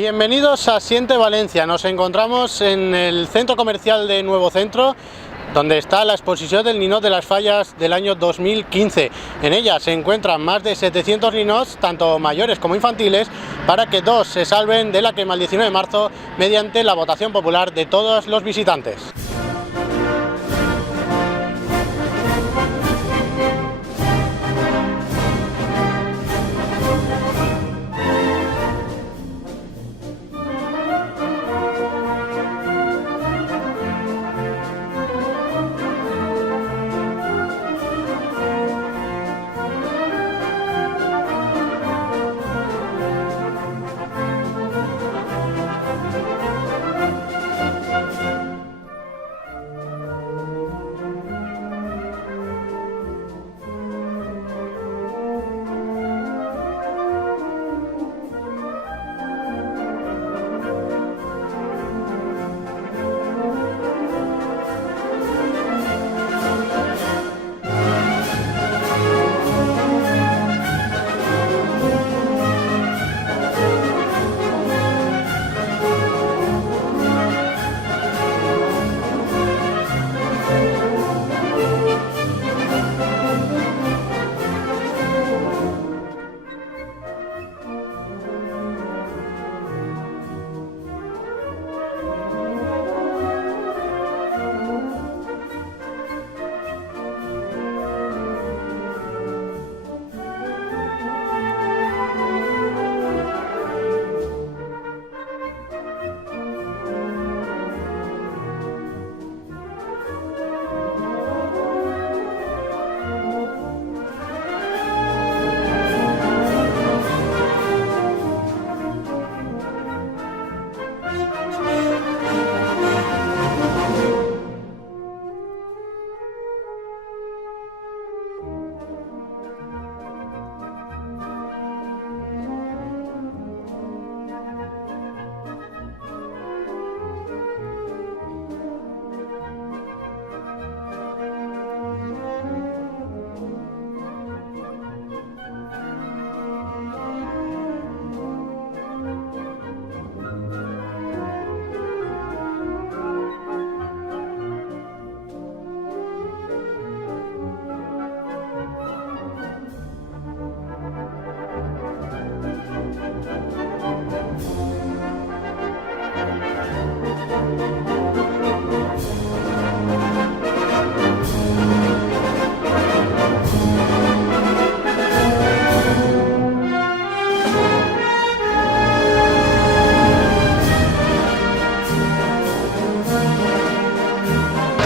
Bienvenidos a Siente Valencia. Nos encontramos en el centro comercial de Nuevo Centro, donde está la exposición del ninot de las fallas del año 2015. En ella se encuentran más de 700 ninots, tanto mayores como infantiles, para que dos se salven de la quema el 19 de marzo mediante la votación popular de todos los visitantes.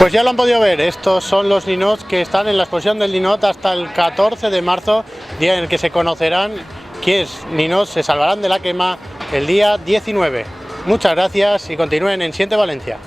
Pues ya lo han podido ver, estos son los ninots que están en la exposición del ninot hasta el 14 de marzo, día en el que se conocerán quiénes ninots se salvarán de la quema el día 19. Muchas gracias y continúen en Siente Valencia.